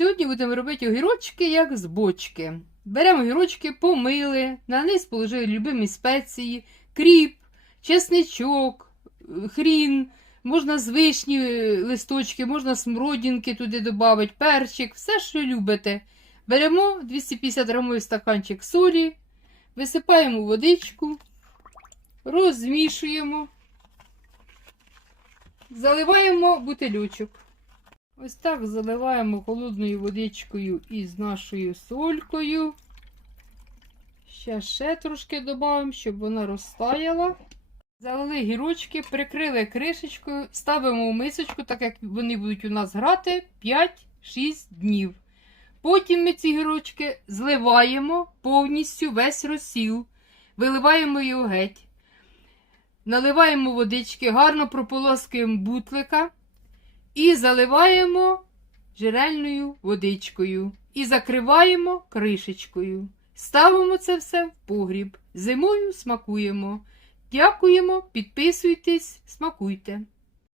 Сьогодні будемо робити огірочки, як з бочки. Беремо огірочки, помили, на низ положили любимі спеції, кріп, чесничок, хрін, можна з вишні е, листочки, можна смородинки туди додати, перчик, все, що любите. Беремо 250 грамовий стаканчик солі, висипаємо водичку, розмішуємо, заливаємо бутилючок. Ось так заливаємо холодною водичкою із нашою солькою. Ще ще трошки додамо, щоб вона розтаяла. Залили гірочки, прикрили кришечкою, ставимо в мисочку, так як вони будуть у нас грати 5-6 днів. Потім ми ці гірочки зливаємо повністю весь розсіл, виливаємо його геть, наливаємо водички, гарно прополоскуємо бутлика. І заливаємо джерельною водичкою. І закриваємо кришечкою. Ставимо це все в погріб. Зимою смакуємо. Дякуємо, підписуйтесь, смакуйте.